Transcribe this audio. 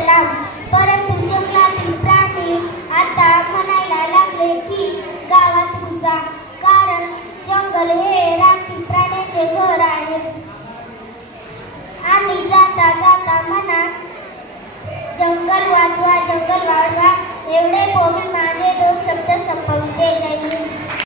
लाभ. परंतु जंगलातील प्राणी आता म्हणायला लागले की गावात घुसा, कारण जंगल हे